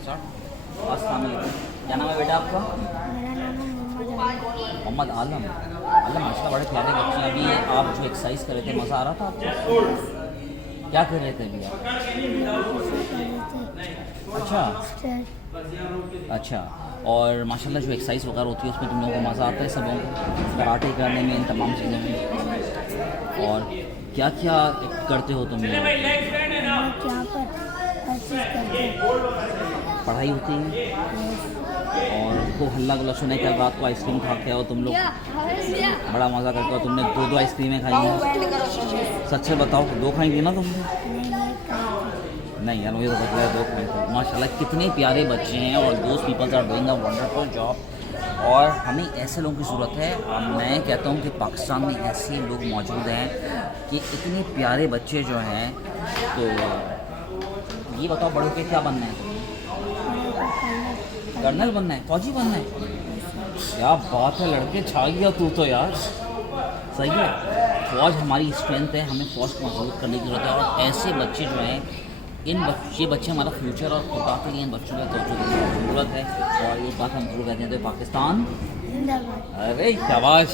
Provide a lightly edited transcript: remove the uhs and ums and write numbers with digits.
अस्सलाम वालेकुम। क्या नाम है बेटा आपका? मेरा नाम है मोहम्मद आलम। आलम माशाल्लाह बड़े प्यारे बच्चे हैं। अभी आप जो एक्सरसाइज कर रहे थे मज़ा आ रहा था आपको? क्या कर रहे थे अभी आप? अच्छा अच्छा। और माशाल्लाह जो एक्सरसाइज वगैरह होती है उसमें तुम लोगों को मज़ा आता है सबों को कराटे करने में, इन तमाम चीज़ों में? और क्या क्या करते हो तुम लोग? यहाँ पर हर चीज़ करते हैं। पढ़ाई होती है और खूब हल्ला गुल्ला सुने कल रात को आइसक्रीम खा के आओ तुम लोग, बड़ा मज़ा करते हो। तुमने दो आइसक्रीमें खाई हैं? सच से बताओ, दो खाई थी ना तुमने? नहीं यार, मुझे तो पता है दो खाई थी। माशाल्लाह कितने प्यारे बच्चे हैं और दोस्त peoples are doing a wonderful job. और हमें ऐसे लोगों की ज़रूरत है। मैं कहता हूँ कि पाकिस्तान में ऐसे लोग मौजूद हैं कि इतने प्यारे बच्चे जो हैं। तो ये बताओ, बड़ों के क्या बनना है? कर्नल बनना है, फौजी बनना है? क्या बात है, लड़के छा गया तू तो यार। सही है, फौज हमारी स्ट्रेंथ है, हमें फौज को मजबूत करने की ज़रूरत है। और ऐसे बच्चे जो हैं, ये बच्चे हमारा फ्यूचर, और खुदा के लिए इन बच्चों की ज़रूरत है। और ये बात हम जरूर कहते हैं तो पाकिस्तान, जिंदाबाद। अरे शाबाश।